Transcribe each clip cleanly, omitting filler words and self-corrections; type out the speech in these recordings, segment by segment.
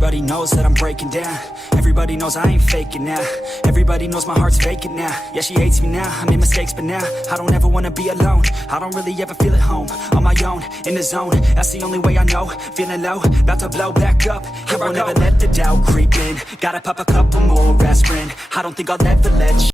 Everybody knows that I'm breaking down. Everybody knows I ain't faking now. Everybody knows my heart's vacant now. Yeah, she hates me now, I made mistakes but now I don't ever wanna be alone. I don't really ever feel at home. On my own, in the zone, that's the only way I know. Feeling low, about to blow back up. Here I won't ever let the doubt creep in. Gotta pop a couple more aspirin. I don't think I'll ever let you.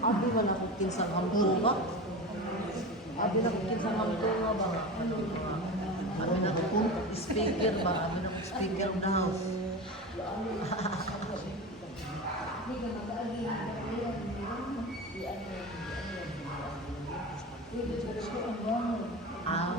Abi wala ko kinsang hamtunga. Abi na ko kinsang hamtunga ba? Abi na ko speaker ba? Abi na ko speaker of the house. Ah.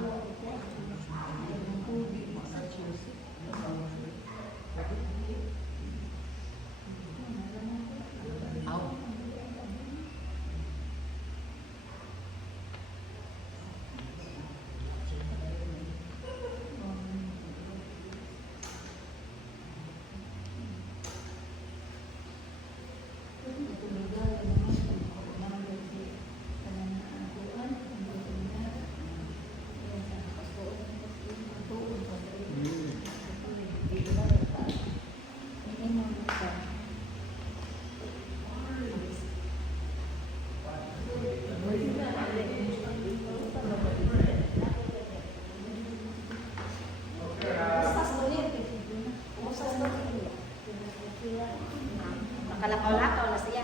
Makalakaw-lakaw na siya.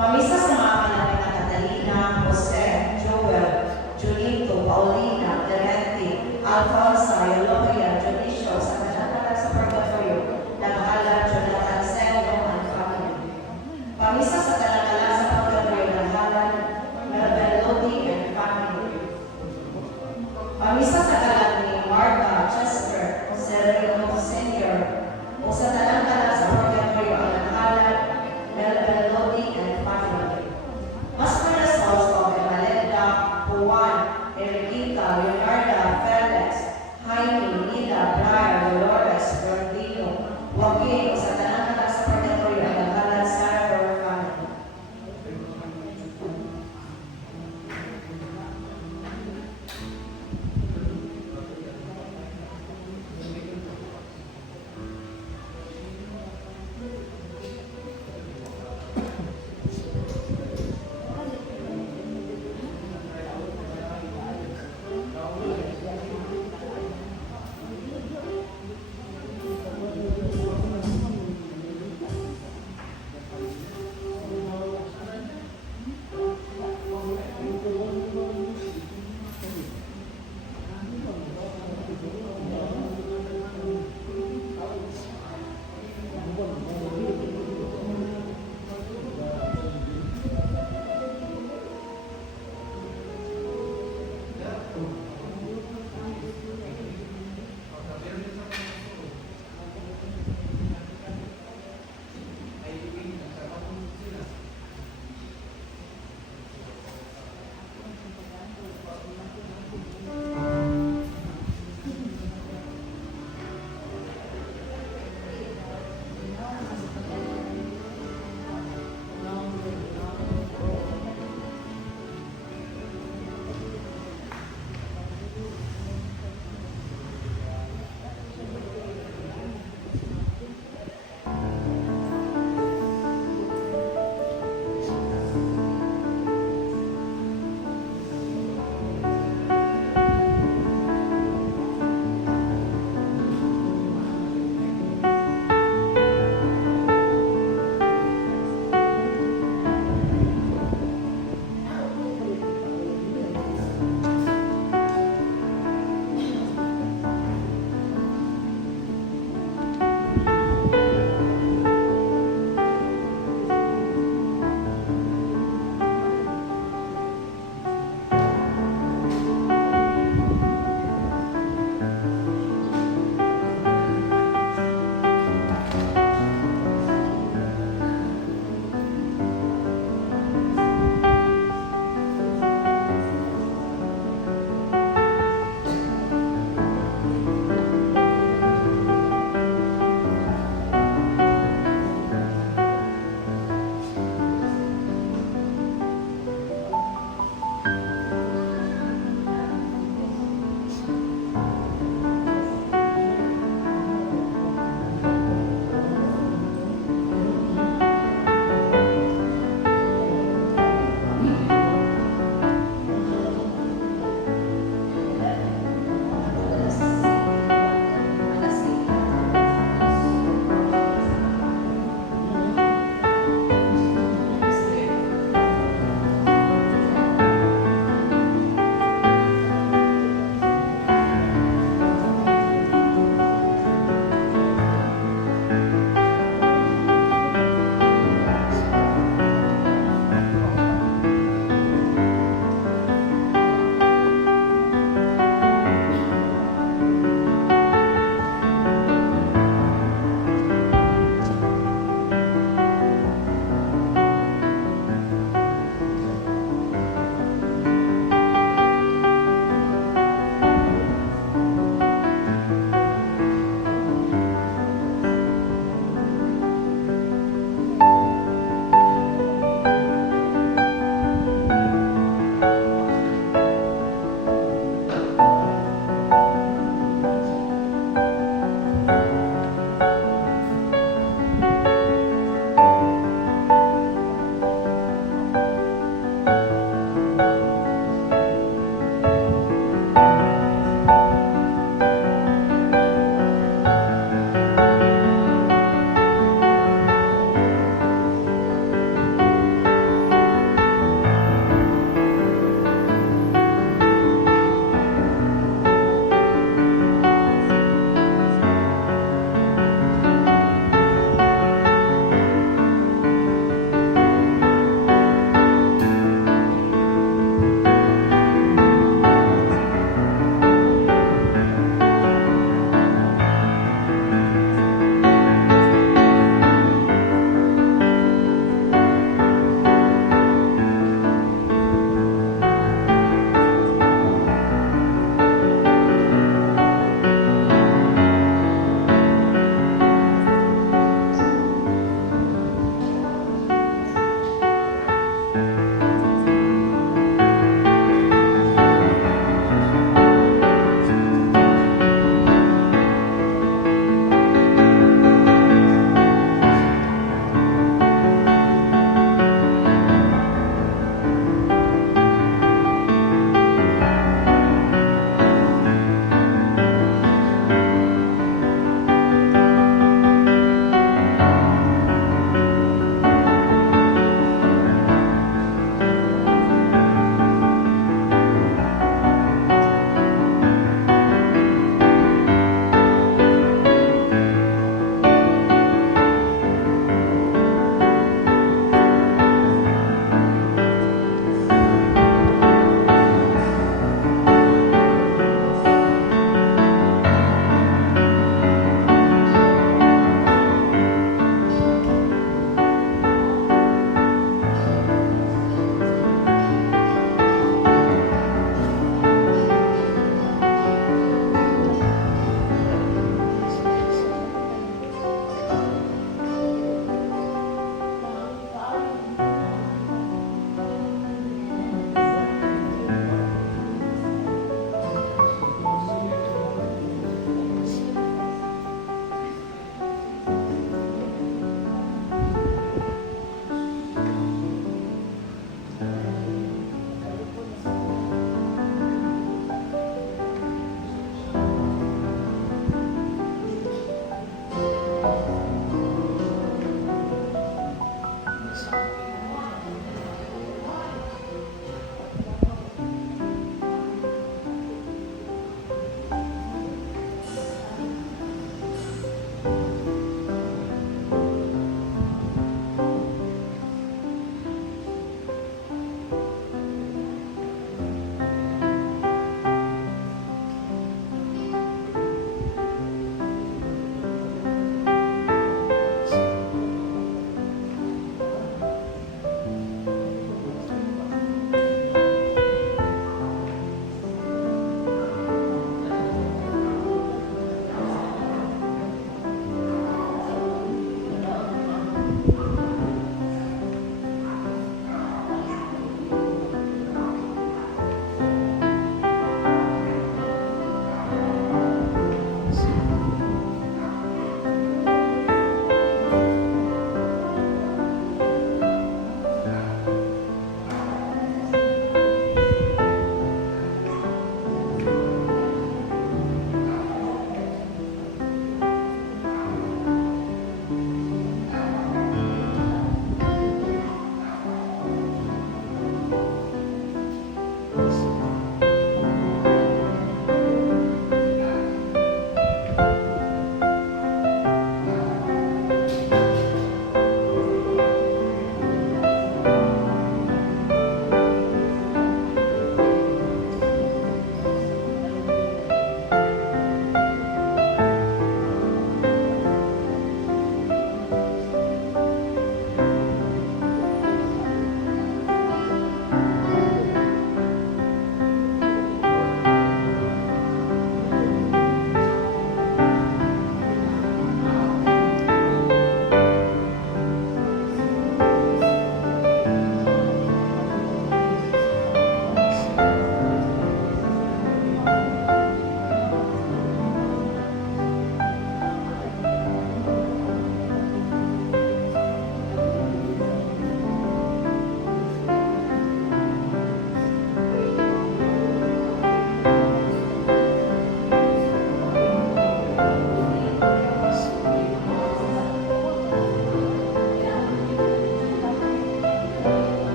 Pamisa sa mga anak na Catalina, Jose, Joel, Junito, Paulina, Clemente, Alfonso, Eloia, Junicio, sa kanang sa purgatorio, naghala Jonathan Sendo and family. Pamisa sa kanang sa purgatorio, naghala Melvin Lodi and family. Pamisa sa kalan ni Martha, Chester, Sereno Senior, o sa talang sa purgatorio, ang naghala Melvin Lodi and family. Mas para sa house of Emalenda, Juan, Enriquita, Leonarda, Felix, Jaime,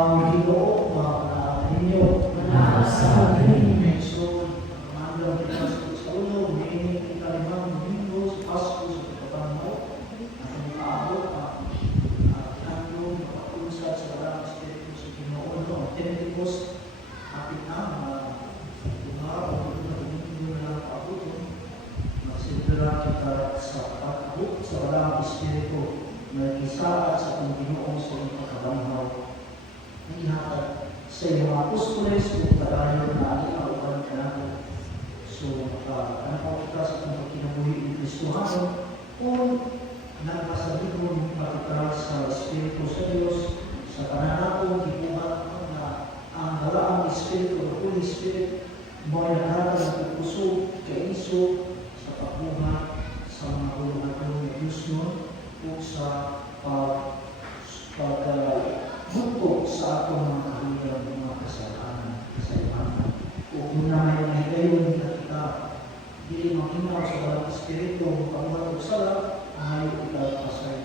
ang Ginoo ninyo. Sa So, mandang kita sa ulo, may ikalimang linggo sa Pasko sa pagkabangaw. Ang paabot ang tanong makausap sa walang Espiritu sa Ginoo. Ang Pentecost, kapit na, umaraw, hindi na lang paabot. Magsidra kita sa pag-abot sa walang Espiritu na kisaat sa kong Ginoo sa iyong pagkabangaw. Ihatag sa iyong mga apostoles kung kadayon na aliawan ka natin. So, ano kita sa kung kinabuhi ni Kristo Hano, kung nagpasabihin makita sa Espiritu sa Diyos, sa pananakong gibuhat na ang halaang Espiritu, the Holy Spirit, mo ay naghatag ng puso, kaiso, sa pagbuhat, sa mga hulungan ng Diyos nun, o sa pagbuto sa atong mga kahilang mga kasalanan sa imanan. O kung na may nahigayon na kita, hindi makinaw sa walang Espiritu, pagbuhat o sala, ang ayaw kita pasay.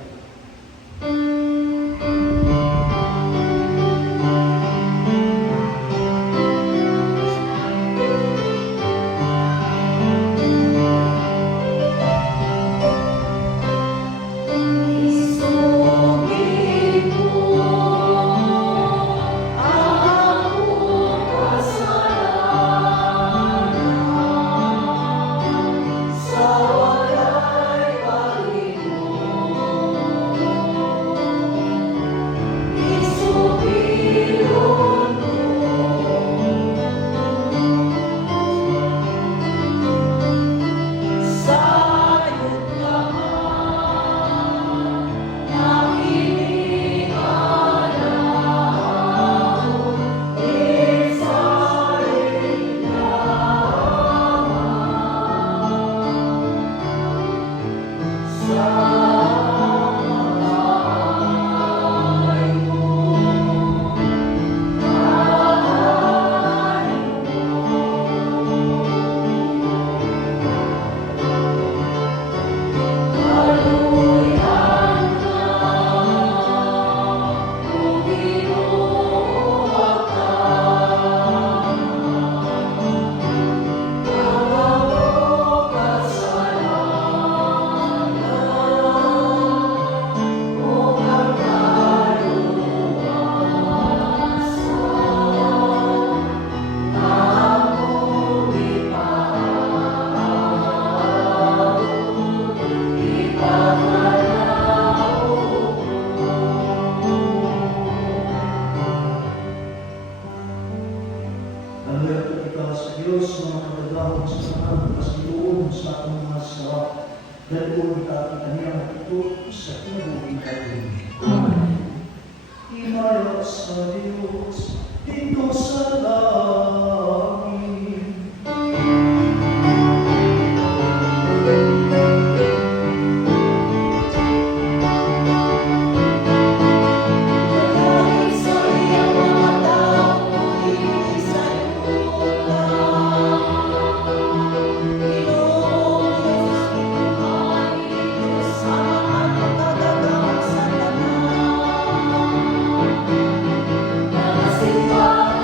Simba,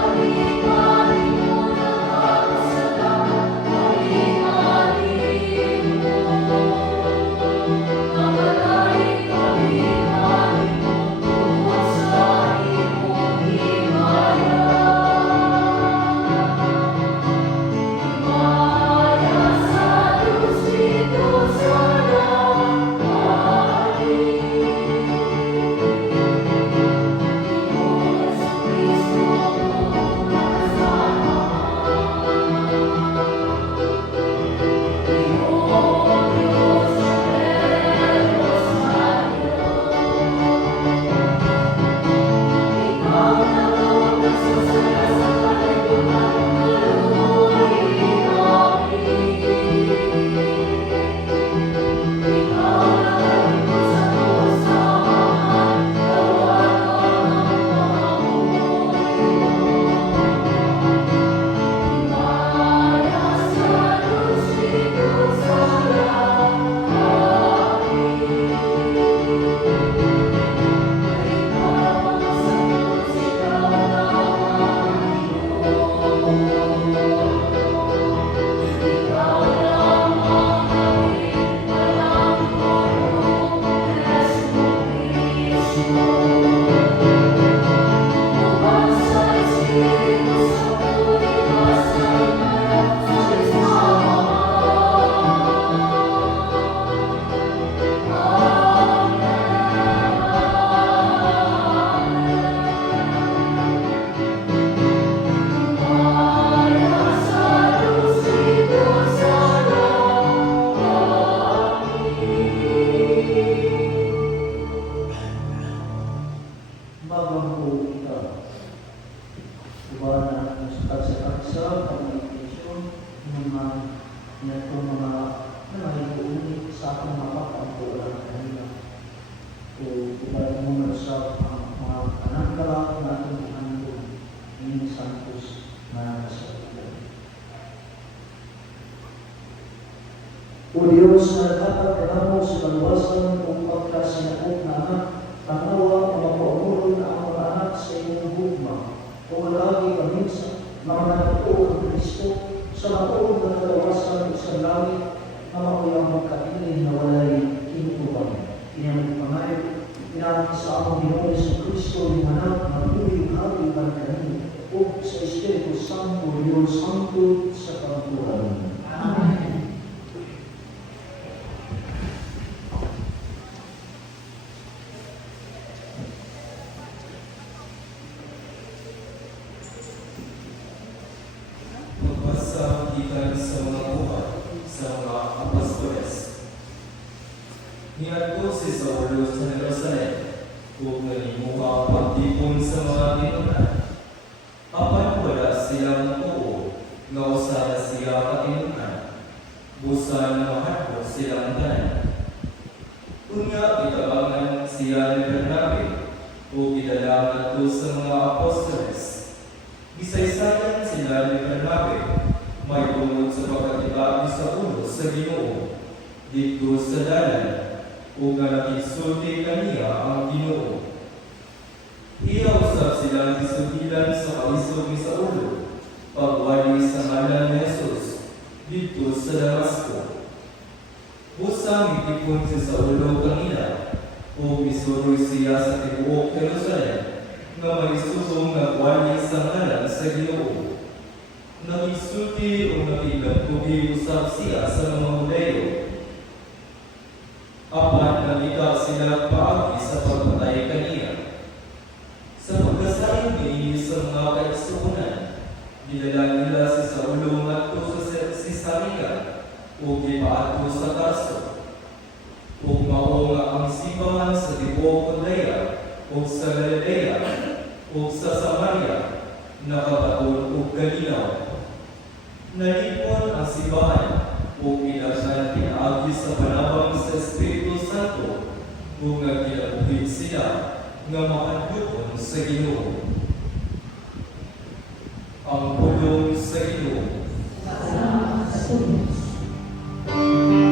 O Diyos na dapat kanamo sa kaluwasan o pagkasinakop na anak, tanawa na mapaumuron na ang mga anak sa iyong bugma. O lagi kami sa mga natutuo ng Kristo sa matuod na kaluwasan sa langit na makuyang kapiling na walay kintuban. Inyong pangayon, pinamit sa among Ginoo sa Kristo yung anak na tuloy hari man kanino o sa Espiritu Santo, Diyos Santo sa pagtuhan. Amen. Magbasa gikan sa mga buhat sa mga apostoles. Niadto si Saulo sa Jerusalem ug nangimuha pagtipon sa mga ginunan. Apan wala silang tuo nga usa siya ka ginunan. Busa na mahadlok silang tanan. Unya itabangan siya ni Bernabe ug idala ngadto sa mga apostoles. Gisaysayan sila ni Bernabe, may tungod sa pagkatibagi sa ulo sa Ginoo, dito sa dalan, o nga nakisulti kaniya ang Ginoo. Iya usap silang gisugilan sa kalisod ni sa ulo, pagwali sa ngalan ni Jesus, dito sa Damasco. Usang itipon si sa ulo kanina, o misuroy siya sa tibuok Jerusalem, na may susong nagwali sa ngalan sa Ginoo. Nagisulti o nakigantubi usap siya sa mga Hudeo. Apan nalika sila paagi sa pagpatay kaniya. Sa pagkasayin niya sa mga kaigsuunan, dinala nila si Saulo ngadto sa Cesarea o gipaadto sa Tarso. Ug mao nga ang simbahan sa tibuok Judea ug sa Galilea ug sa Samaria nakabaton ug kalinaw. Nalipon ang simbahan ug pinasyan pinaagi sa panabang sa Espiritu Santo ug nagkinabuhid sila nga makadlokon sa Ginoo. Ang pulong sa Ginoo. Amen.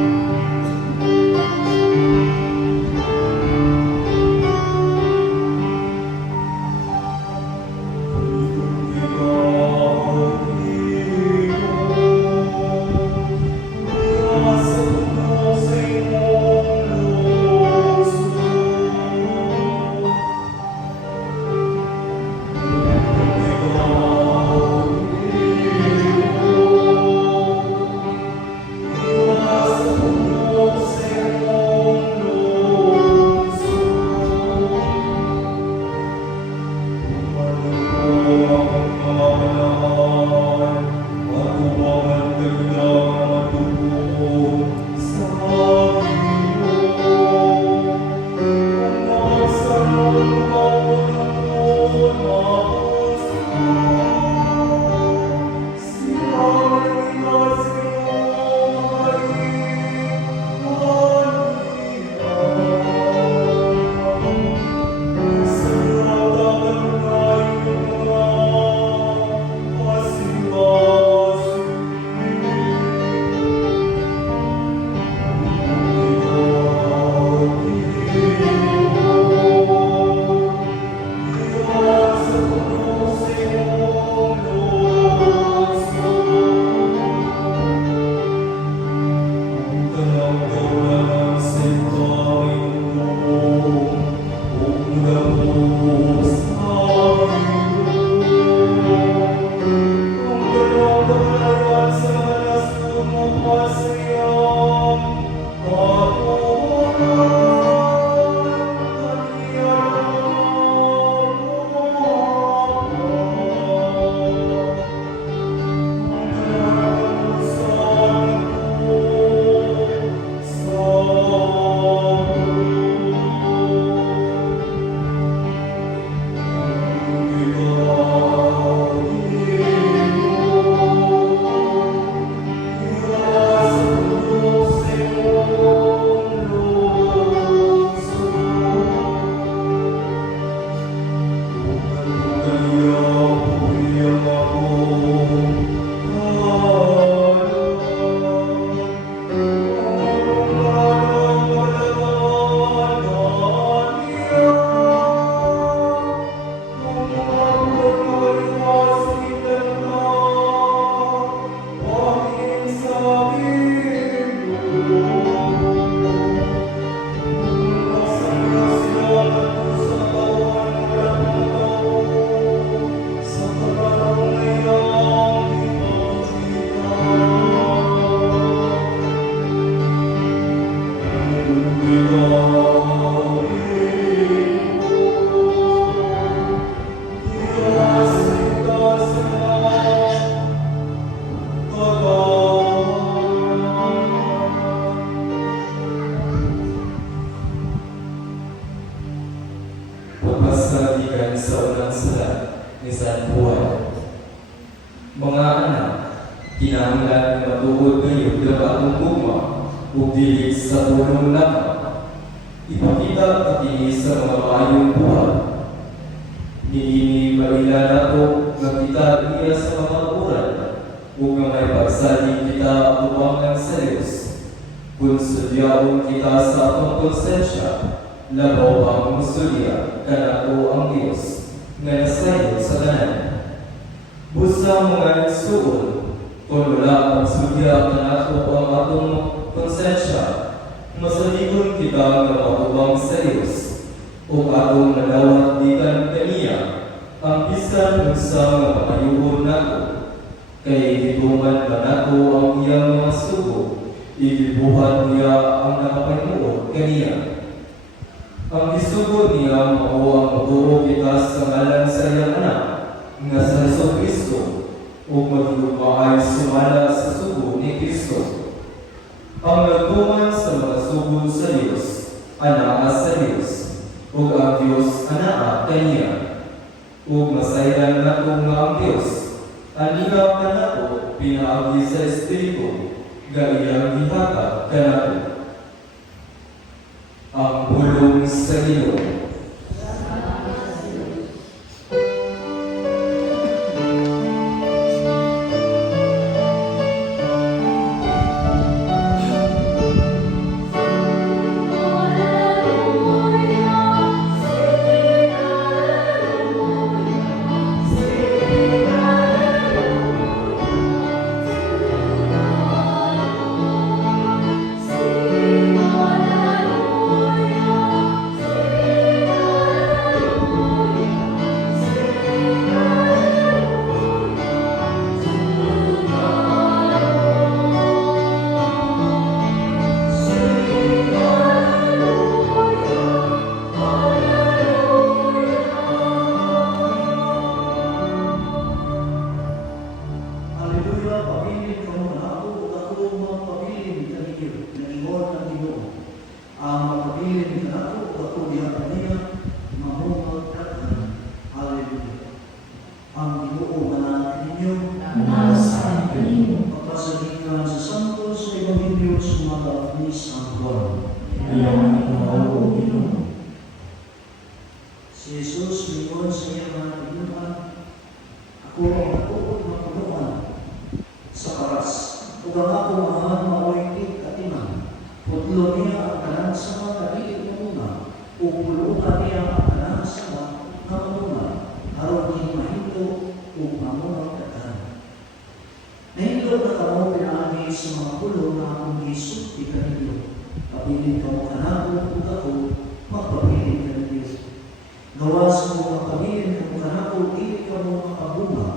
ni San Juan. Mga anak, kinahanglan nga matuod kayo ng atong gugma ug dili sa punong laka. Ipakita kini sa mga maayong buhat. Niini maila nato nga kita iya sa mga uran ug nga may pagsalig kita upang sa Dios. Kung sudyaon kita sa atong konsensya, labaw ang musulya kanato ang Dios nga nasayo sa tanan. Busa mga nagsuon, kung wala ang sudya kanato ang atong konsensya, masaligon kita nga matubang sa Dios o atong nadawat gikan kaniya ang bisan unsa nga makayuon nato. Kay hitungan ba nato ang iyang mga sugo, igibuhat niya ang nakapanuod kaniya. Ang isugo niya mao ang magturo kita sa ngalan sa iyang anak nga sa Jesucristo ug maghiumaay sumala sa sugo ni Kristo. Ang nagtuman sa mga sugo sa Dios, anaa sa Dios, ug ang Dios anaa kaniya. Ug masayran nato nga ang Dios, anigaw na nato pinaagi sa Espiritu, gayang gihatag kanato. Ang bulong sa Ginoo. Hallelujah, pabilin ka mo na ako magpabilin ka ninyo, naingon ang Ginoo. Ang magpabilin ka na ako diha niya, mamungag katan. Hallelujah. Ang Ginoo manahan ninyo, nasa kanino. Papasagikan sa Santo sa Ebanghelyo sumaga ni San Juan. Iyong ikaw, O Ginoo. Si Jesus mingon sa iyang mga kaibigan, ako ang natuod mapunuan sa karas. Ug ang ako mahan maoy katiman. Putlo niya ang tanan sa mga dili mamuna. Ug pulutan niya ang tanan sa mga mamuna. Aron kini mahinto ug mamuna katan. Nahinto na kamo pinaagi sa mga pulo na akong gisulti kaninyo. Pabilin kamo kanako ug ako magpabilin kaninyo. Gawas mo magpabilin kamo kanako dili kamo makabunga.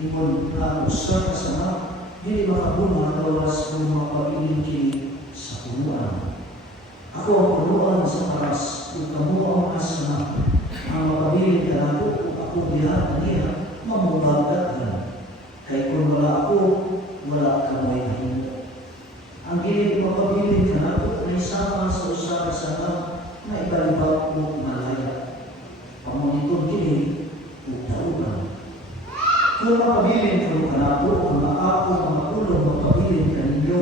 Ingon na usa ka sama dili makabunga gawas mo magpabilin kini sa punuan. Ako ang punuan sa karas ug kamo ang asma. Ang makabilin kanako ug ako diha niya mamugagatan. Kay kung wala ako, wala ka mo'y nahinto. Ang gilid makabilin kanako ay sama sa usa ka sama na ibalibag mo malaya. Pamunitong kini ug daugan. Kung makabilin ka mo kanako, kung ako mga ulong makabilin kaninyo,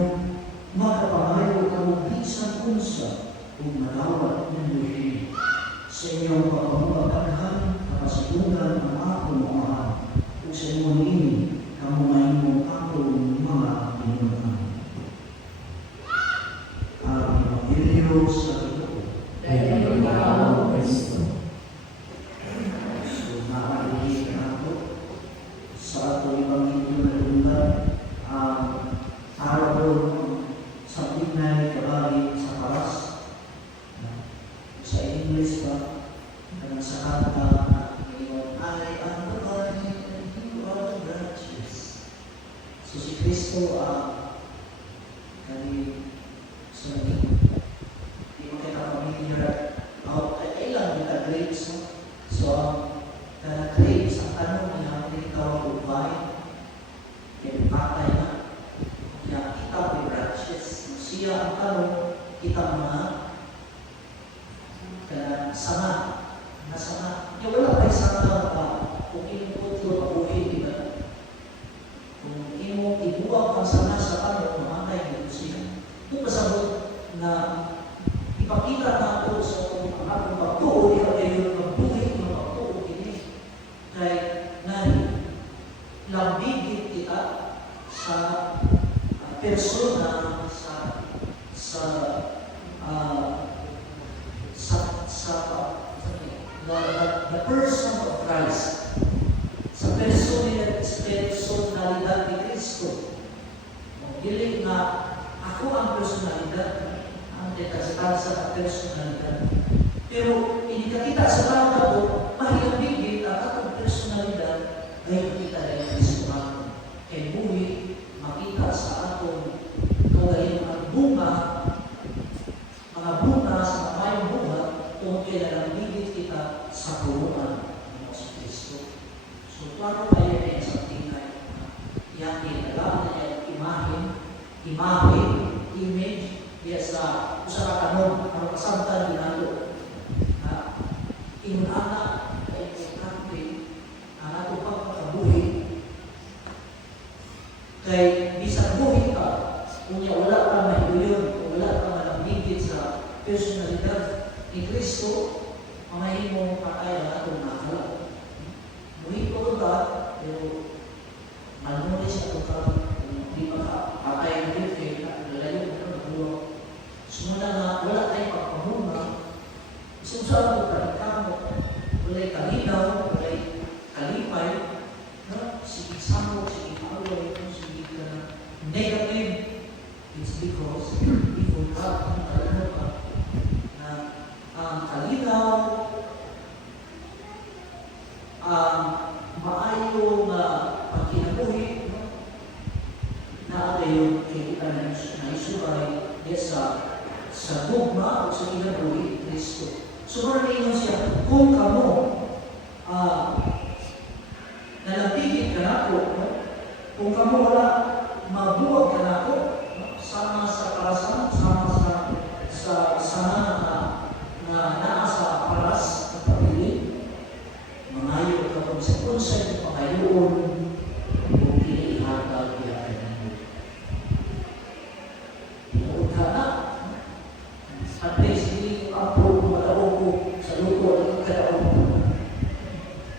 makapangayo ka mo bisan unsa ug madawat ninyo kini. Sa inyong pagpamagpaghan, kapasitungan ang akong amahan, ug sa inyong ini, kamu mahimong akong mga pinunan. Ang Ebanghelyo sa Ginoo. Iyong ikaw, Kristo. So, makakalihin ako sa atong Ebanghelyo na lundan ang araw sa pinay kabali sa paras. Sa English pa, sa kanta ngayon, I am the vine and you are the branches. So si Kristo kani sa di mo kita familiar about ilang kita grapes. So ang grapes ang tanong niya hindi tawag o vine kaya patay na kaya kita may branches. Siya ang tanong kita mga kaya sama na sama. Yung wala tayo sama kung persona sa ah, the person of Christ, sa personalidad ni Kristo. Dili nga ako ang personalidad, ang detasal sa personalidad. Pero inikakita sa tao, mahilabigit ang atong personalidad ay makita rin ang Kristo natin. Kaya buwi, makita sa atong kagaling ang bunga, mga bunga sa mayong bunga, kung kailangan bigit kita sa puruan ng si Kristo. So, klaro tayo na sa tingay, yan kinagawa na yan, image, kaya sa usarakanon, ang kasamtan ginalo, na inunana, ay importante, ang atong pagkakabuhi, kay bisang buhi ka, kung wala ka mahibuyon, kung wala ka malambigit sa personalidad ni Kristo, mamahin mo patay ang atong nakala. Buhi ko ba, pero malmuli siya ito ka, hindi pa ka patay ang birthday, lalayo ko na buwan. Sumuna nga, wala tayong pagpahunga, isang ko palikamo, wala'y kalinaw, wala'y kalipay, no? Sige samok, sige away, sige ka na negative. It's because we forgot ang kalinaw na ang kalinaw, ang maayong pagkinabuhi, no? Na yung kita na isulay sa gugma o sa kinabuhi ni Kristo. So, maramihan siya, kung kamo nalapigit ka na ako, no? Kung kamo wala mabuwag ka na ako, no? Sama sa parasan, sama na nasa paras na pagpili, mangayo ka kung sa konsep ng pangayoon kung kiniihatag yan. Pinood ka na. At least, hindi ko apro kung malaong ko sa luto at kadaong.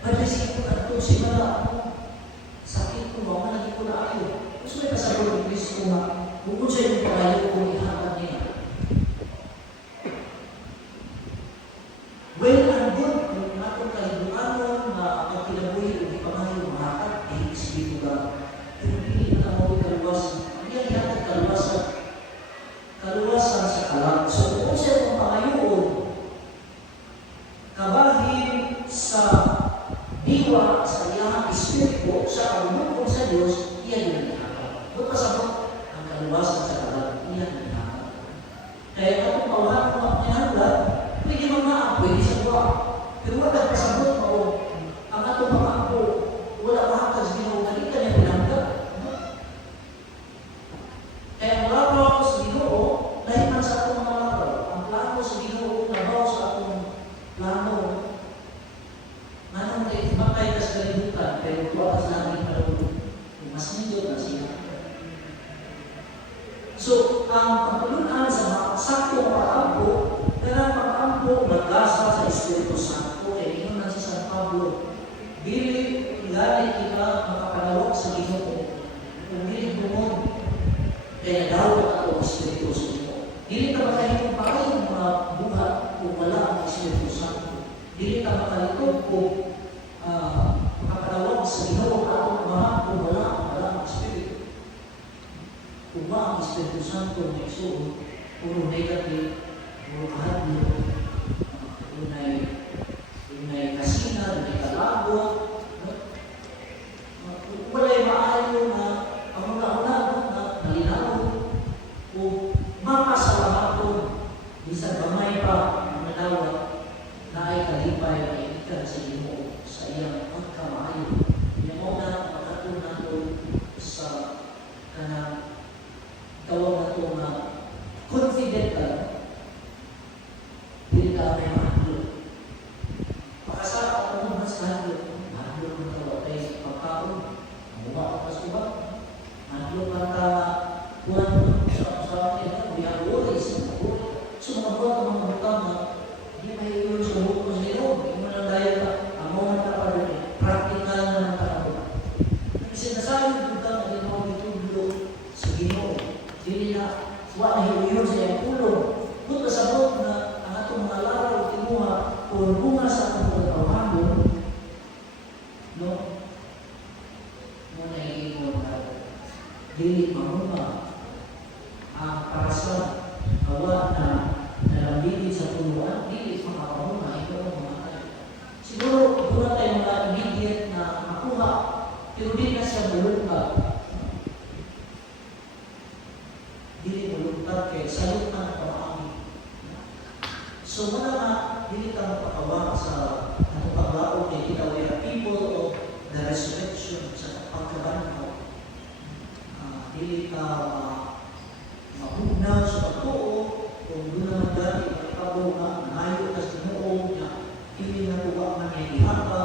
At least, hindi ko na ito simala ako. Sakit ko, mga naging ko na ako. Gusto may kasabot ng Kristo nga, bukod sa yung pangayo kung ihatag niya. Well and good, yung atong kalibuanon na pagkinabuhi o di pangayo mahatag, eh, Espiritu God. Pero hindi na mo kaluwasan. Hindi ang ihatag kaluwasan sa kalang. So, kung siya itong pangayoon, kabahin sa diwa, sa iyang Espiritu, sa kalumukong sa Diyos, iyan yung ihatag. Kung pasabot, ang kaluwasan sa kalang, iyan yung ihatag. Kaya kung pawahan mo ang ihatag, pwede pwede sa buwa. Pero wala pasabot mo, ang atong mga ako, wala mahatag sa Ginoo, halika niya pinanggap. Kaya wala pa ako sa Ginoo, dahil man sa atong mga lakaw. Ang plano sa Ginoo, nabaw sa atong plano. Manong makay ka sa kalibutan, pero tuwa ka sa ating kalulog. Mas medyo na siya. So, ang pagpulunan sa sakto pag-ampo, kaya pag-ampo nagasa sa Espiritu Santo, kaya yun na si San Pablo. Dili ilalit kita makapanawag sa Ginoo. Kung dili dumod, kaya daw ako ang Espiritu Santo. Dili ka makahitong pa rin mga buhat kung wala ang Espiritu Santo. Dili ka makahitong kung makapanawag sa Ginoo atong mga kung wala ang Espiritu. Kung ba ang Espiritu Santo na isuot, puro negative, puro kahadlo, unay kasina, unay kalabot, wala'y maayo na pamuna-una na malinaw o mapasalamatong bisan gamay pa ang nalawa na ay kalipay na ikan sa Ginoo sa iyang pagkamaayo. Yung mga pagkatun nato sa kanang tawag na ito na confident ka ingon sa iyang ulo. Kung kasabot na ang atong mga laraw timuha kung bunga sa atong pagkawahon, no? Muna ingon na dili mamunga ang parasan kawa na nalambigit sa tuluan, dili makapamunga ito ang mga tayo. Siguro, doon tayo mga immediate na makuha, pero di na siya malungkap. Dili malungkap kaya salot na pamaami. So, wala nga, dili ka mapakawa sa atong paglaog kay kita we are people of the resurrection sa pagkabanhaw. Dili ka mahugnaw sa pagtuo kung doon naman dati ikaw nga nayo ka sa Ginoo na hindi na tuwa man yung ihapa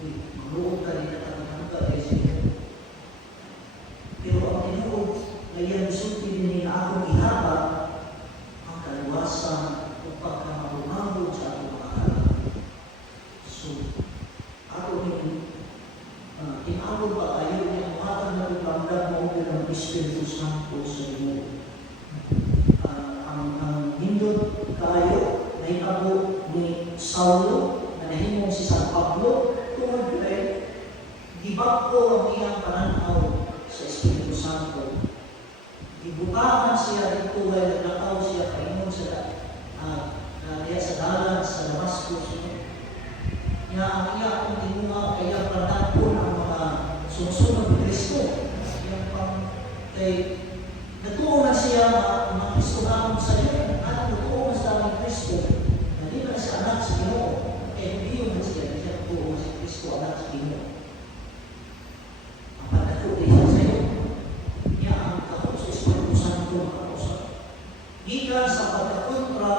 magluod ka din at hanggang kay Ginoo. Pero ang Ginoo ngayon sulti din na akong ihapa ang kaliwasan upang kamahumabot sa atong mga alam. So, ako din tinawag pa kayo yung matang na paglamdag mo ng Espiritu Santo sa Ginoo. Ang hindot kayo na itabo ni Saulo na nahimong si San Pablo tungod kay gibak ko ang iyang pananaw sa Espiritu Santo. Ibutahan siya dito ay naglakaw siya kaingon sa diya sa dalan sa Damascus. Nga ang iyang tinunga kaya pranatpon ang mga sumusunod ni Kristo. Yung pang kay natuon na siya na mga Kristo naman sa iyo at natuon na sa aming Kristo na di na siya anak sa Ginoo. Kaya hindi yun na siya natuon si Kristo anak sa Ginoo. Ang panato din siya sa iyo. Niya ang kahon sa Espiritu Santo ang kausap. Gikan sa pagkakontra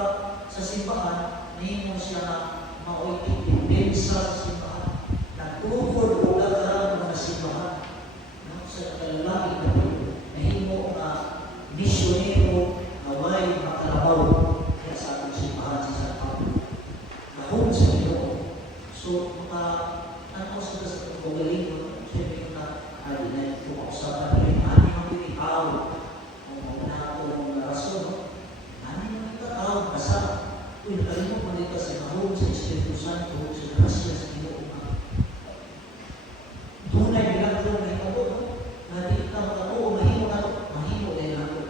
sa simbahan, nahimo siya na maoitig depensa sa simbahan. Nagtukod o gagawin mga simbahan. Sa kalalaki na po, nahimo na misyonero na way makalabaw kaya sa atong simbahan sa San Pablo. Nahong sa Ginoo. So, ano sa pagaling, siyempre na ay na kumausapan rin, ani ang pinitaw o na itong rason. Ani ang pinitaw, basta uy, nakalimot mo dito sa nahong sa Espiritu Santo, sa grasya sa Ginoo. Tunay bilagro na ito, na di ka makatuo, mahimo na ito, mahimo din na ito.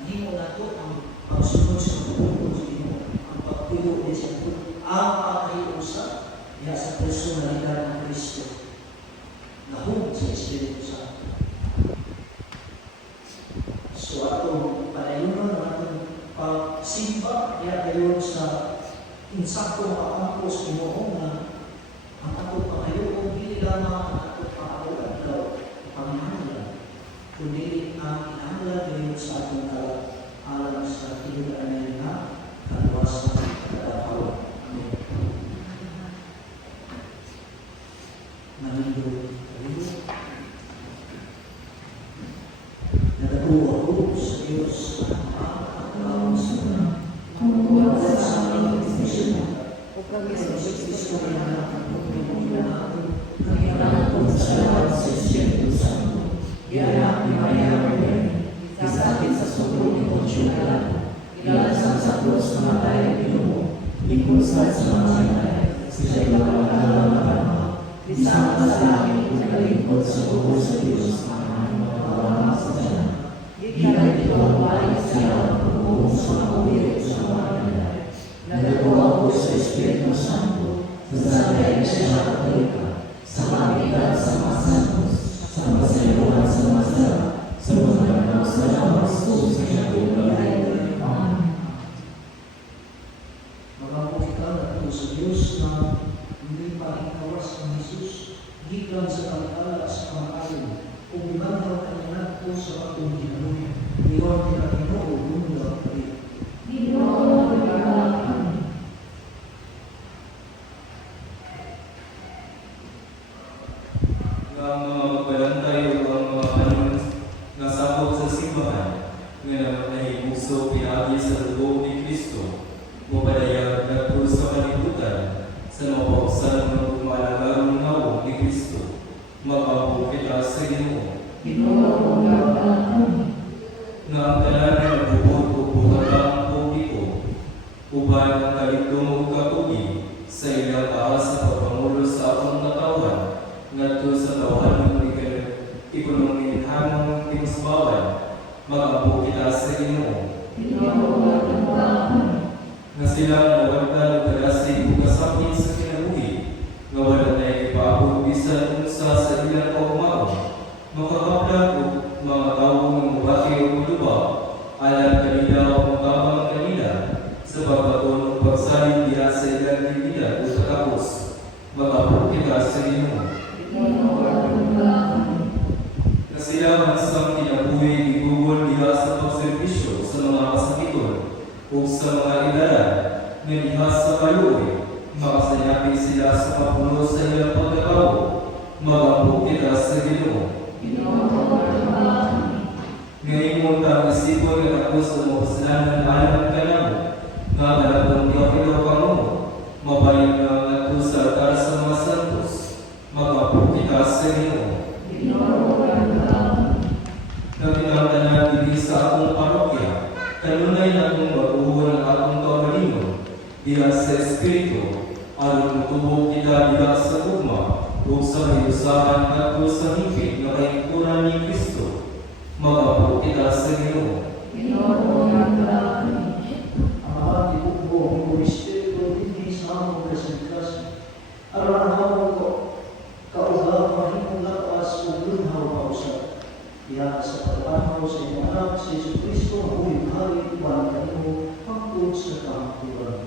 Mahimo na ito ang pagsunod sa pagpunod sa Ginoo, ang pagpuyo din sa pagpunod, ang pagkahiusa niya sa personalidad ng Kristo. Nahong sa Espiritu Santo. So atong panayunan ng atong pagsimba, kaya kayo sa insakto makakampo sa Ginoo na ang atong pangayoon, hindi lamang ang atong pangayoon pangangalaga, kundi ang inangalaga kayo sa atong alam sa tinulaan na kalawasan at kalapawan. Amen. Nanindol kayo. Nadakuha ko sa Diyos ang pagkakaroon sa mga kumukuha sa aming desisyon. O kami sa Kristo kaya natin natin Kailangan kong salamat sa Espiritu Santo. Iyayak ni Maria Magdalena, isakit sa suko ni Poncio Pilato, ilalasang sa krus na matay ang Ginoo, ikusad sa mga matay, siya'y mapagkalaw na panahon, isama sa langit kung kalingkod sa buko sa Diyos, ang mga sa siya. Ikay ito ang balik siya ang pagbuong sa mga uwirit sa mga kanilay. Nagagawa ko sa Espiritu Santo, sa Santa Iglesia Katolika, sa pamitan sa mga santos, sa masayuhan sa mga sarap, sa mga ganap sa lawas ko sa kinabuhay. Amen. Magpapakita na ito sa Diyos na hindi pa ikawas ng Jesus, gikan sa pagkala sa pangkain, kung ibantaw ka niya ito sa atong ginaluhin. Iwan kita Ginoo, mundo ang pagkain. Ang mga magbalantay o ang mga anong nasabot sa simbahan nga nahibugso pinagi sa loob ni Kristo, mapadayag na po sa kalibutan sa mapausan ng umalagarong nawong ni Kristo, magpapukita sa Ginoo. Ginoo ang gagawin. Nga ang Tuhan ang kalidong kapugi sa ilang ahas sa pagpangulo sa akong natawan ngadto sa tawahan ng ikunong hamong timusbawan magampo kita sa Ginoo. Nga silang nawagdan o kadasi o kasapit sa kinabuhi nga wala na ipaabot bisan unsa sa ilang kaugmaon makakaplag o mga tao ng mubaki o kuluba alam kanila o magkabang kanila sa pagbaton o pagsalin diha sa ilang libidan o katapos mag-abot kita sa Ginoo. Na sila mansang kinabuhi gigugol diha sa pagservisyo sa mga kasakiton o sa mga ilaran na diha sa kaluoy makasanyapi sila sa kapuno sa ilang pagkakaw mag-abot kita sa Ginoo. Ngayon mo ang isipon na ako sa mga kasalanan na alam ka namin nga malabang di ako ilawang mo mabayang na nato sa altar sa mga santos mag-abot kita sa Ginoo. Nagtinamtan na dili sa akong parokya kanunay na akong baguhon ang akong kaugalingon diha sa Espiritu aron matubog kita diha sa ugma o sa hiusahan nato sa higit na kaingkuran ni Kristo mag-abot kita sa Ginoo. Ang ating buong Holy Spirit hindi sa among kasigkas aron ang among kaugaw mahimong lakas o lunhaw pausap. Diha sa pagpanaw sa inyong anak sa Yesu Kristo ang huling hari iban kanimo hangtod sa kahangturan.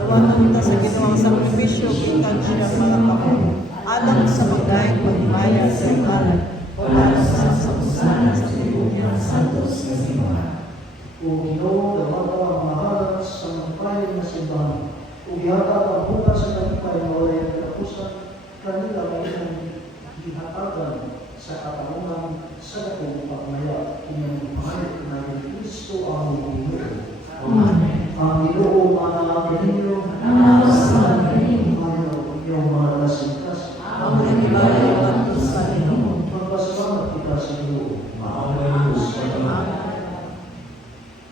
Dawanan kita sa ginawang sakripisyo, kita siya malakapon. Alam sa pagdaing pagmaya sa ikalan, wala sa sapusanan sa Pilipinas Santos na Simbahan. O Ginoo, dawata ang mahalat sa mga na simbahan. O gihata ang bukas sa kanipay na walay katapusan, kanila may itong gihatagan sa katanungan sa akong pagmaya. Inyong pahayag na Kristo ang Ginoo. Amen. Ang Ginoo manalangin ninyo, Sa kanino, ang iyong mga nasingkas. ang nanibalay at sa Ginoo. Magpasalamat kita sa Ginoo. Maaway sa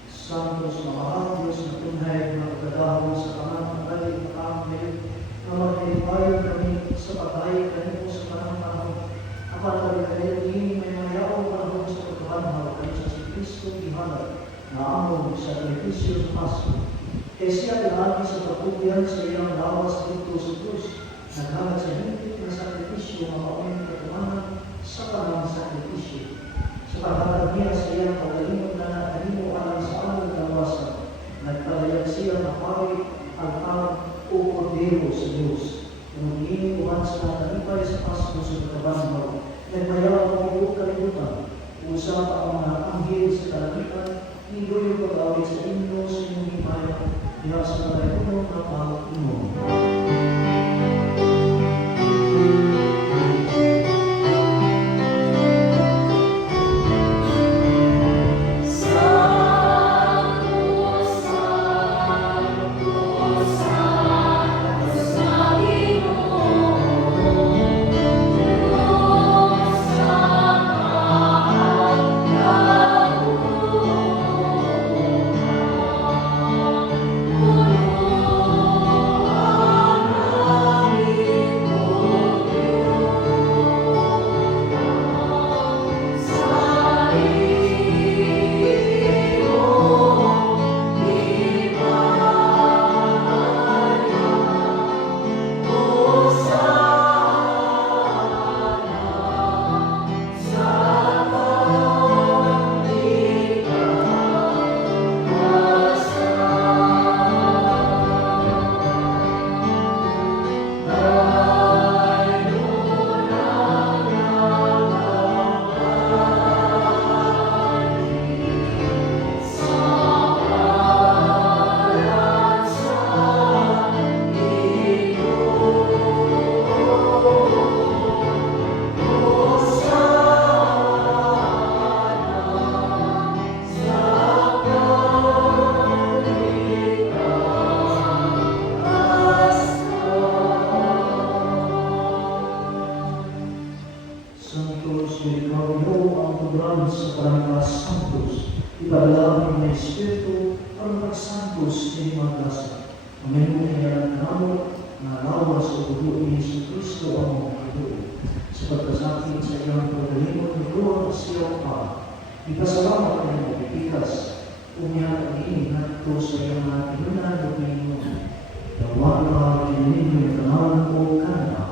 Santos na mahal Diyos na tunay na pagkadahon sa kanang pagkalit na kami na magkaibayo kami sa pagkalit kanino sa kanang panahon. Ang pagkalit kayo din may mayaong panahon sa pagkabanhaw kayo sa si Kristo ihanap na among sakripisyo sa Pasko. Kaya siya ilagi sa pagkubihan sa iyang lawas dito sa Diyos. Naghalat sa higit na sakripisyo na maunang katumanan sa kanang sakripisyo. Sa paghatag niya sa iyang pagalingon na nakanimo alang sa among lawasan, nagpalayag siya na pari, altar, o kordero sa Diyos. Kung magiging uwan sa nakalipay sa Pasko sa pagkabanhaw, nagmayaw ang mga kalibutan, usap ang mga anghel sa kalangitan, Iloy yung pag-awit sa inyo sa inyong himaya, diha sa mga ikuno ng pag-inom. Santos, ipadala ng Espiritu para mag-santos sa mga grasa. Amen mo niya na lawas o dugo ni Yesu Cristo ang mga dugo. Sa pagkasakit sa iyong pagdalimot ni Lord siya pa, ipasalamat ka ng mabibigas, umiyak ang iingat ko sa iyong mga pinunan o Panginoon. Nawa kininin yung kanalan ko kana,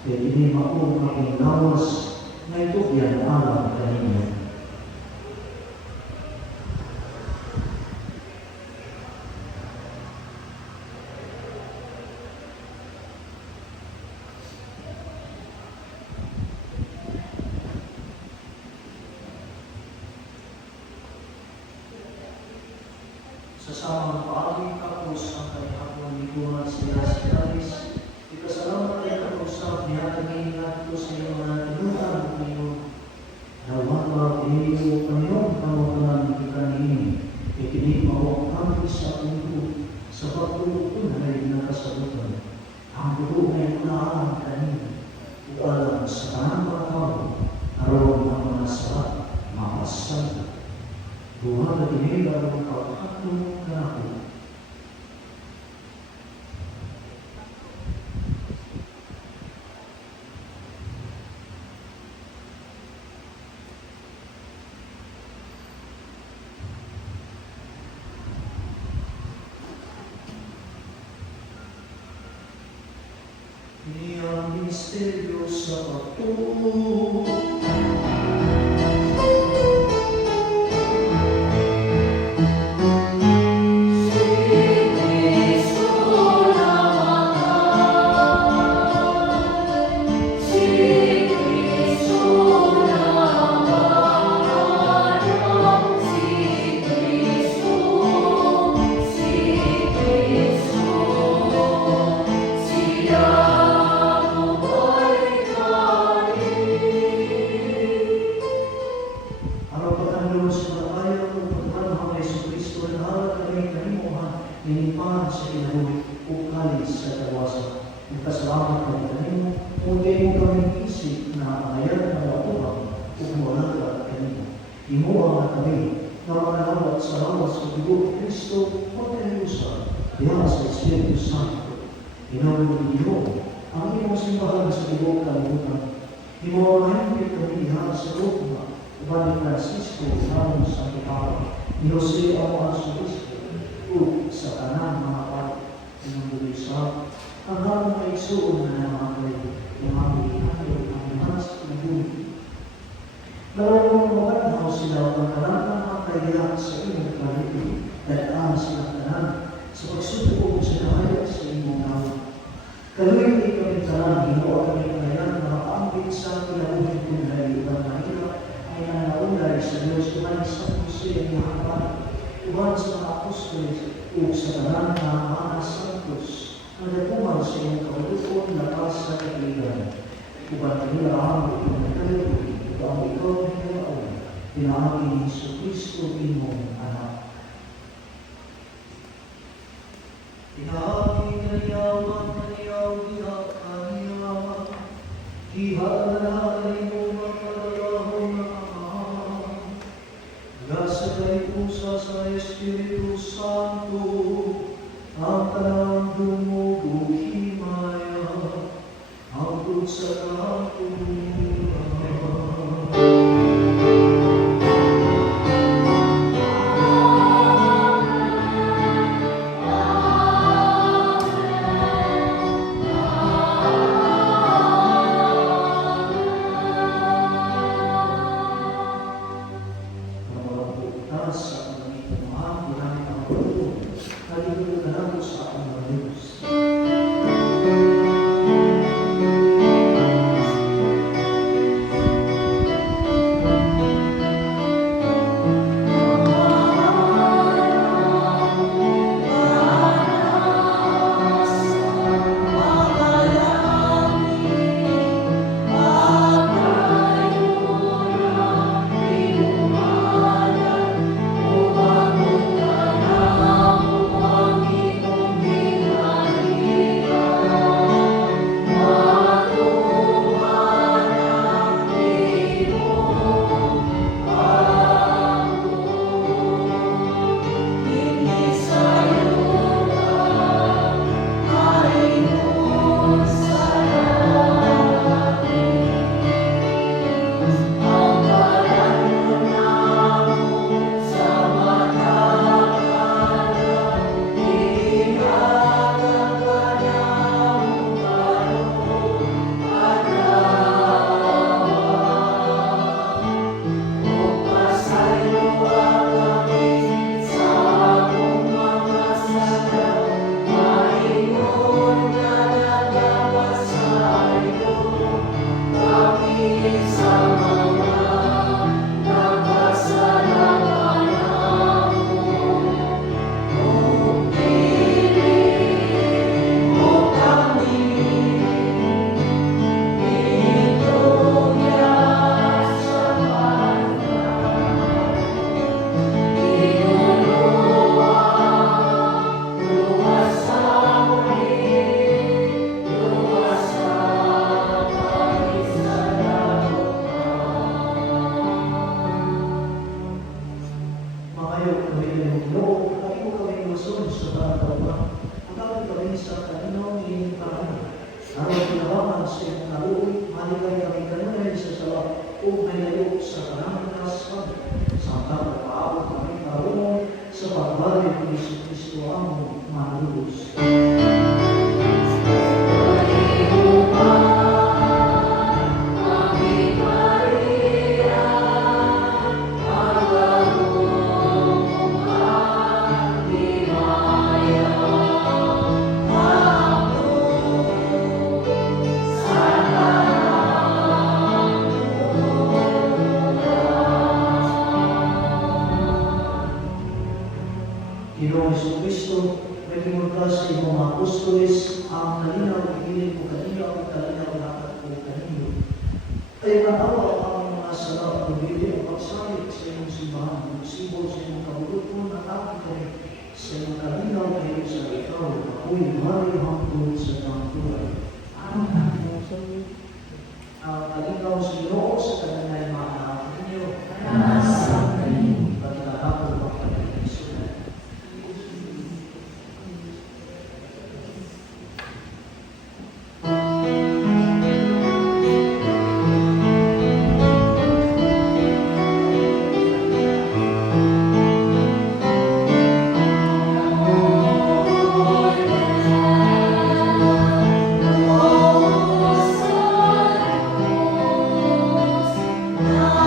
kaya hindi maong aking lawas na ito yan alam kanina. Sa samang paagi kapos ang kanyang liguan siya si Davis, ipasalamat ay kapos sa niyatagin natin ko sa iyong mga tinutan ng Panginoon. Nawa pinili mo Panginoon kamukulan kita niini, ikinig mo ang hanggang sa mundo, sa pagtutunay na kasagutan. Ang dugo na ikunaan kanina, ualam sa kanang mga tao, aron ang mga salat, mga santa. Tuhan na tinilang ang kapatong na ako. Ini ang misteryo sa pagtuo. Makayo kami ng loob, kami mo kami ilusun sa panatawa. Ang kami sa kanino inyong parang. Araw pinawakan sa iyong naluoy, maligay kami kanunay sa salap, o may layo sa kanang kaspan. Santa pagpaabot kami karunong sa pagbalik ni Yesu Cristo ang manlulus. Ginoong Jesucristo, nagimulta sa iyong mga apostoles, ang kalinaw, ibilin ko kanino, ang kalinaw, dapat ko kanino. Kaya natawa ang mga salap, pagbilin ang pagsalik sa iyong simbahan, magsibol sa iyong kabuluton, at aking kami sa iyong kalinaw kayo sa ikaw, ako'y mari hangtod sa tangtuay. Ang kalinaw sa Ginoo sa kanila'y mga anak ninyo, Nasa kanino. pagkakapon ang kanilang sulat. Oh,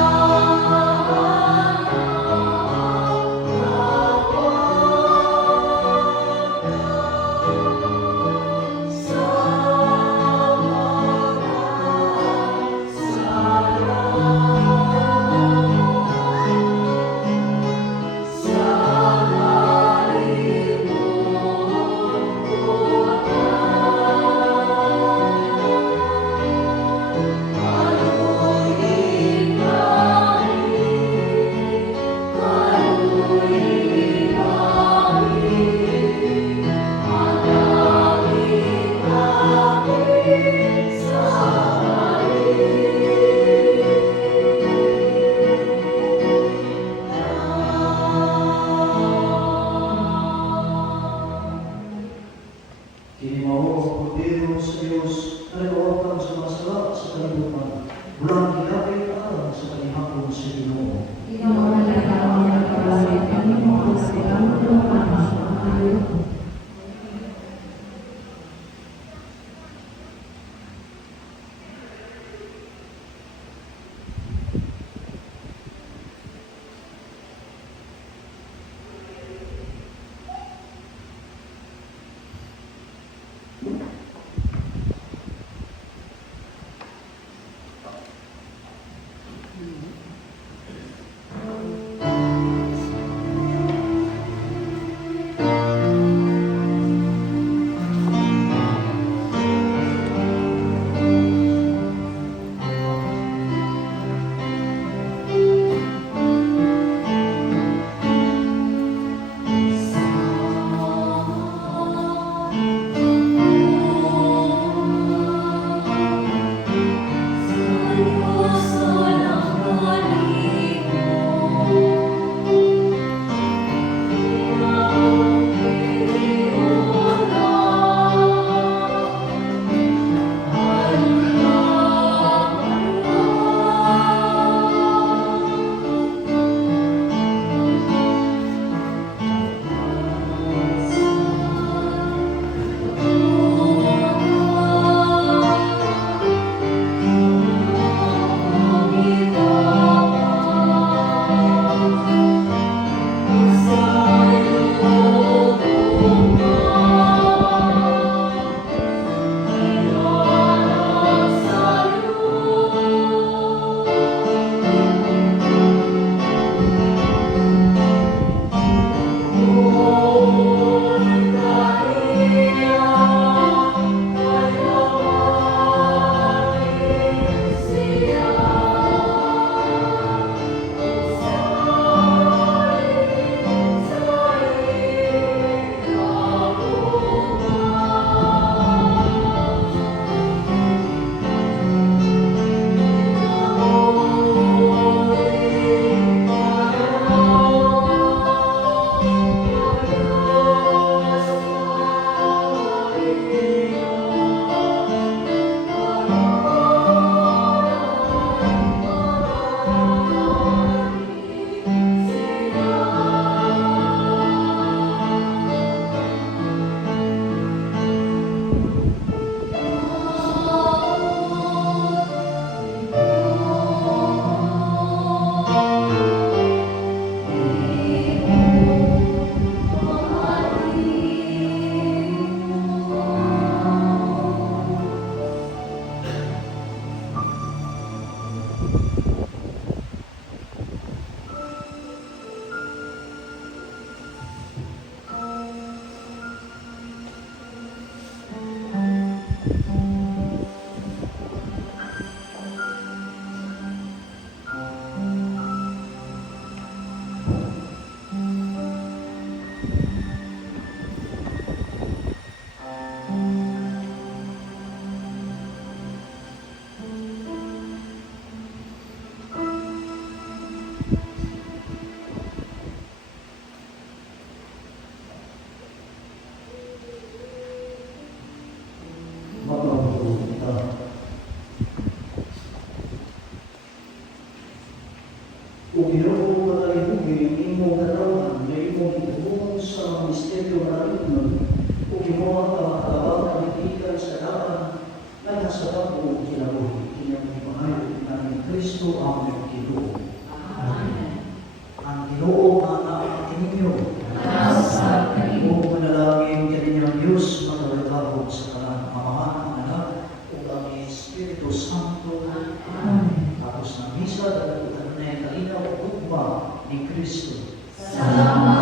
Salamat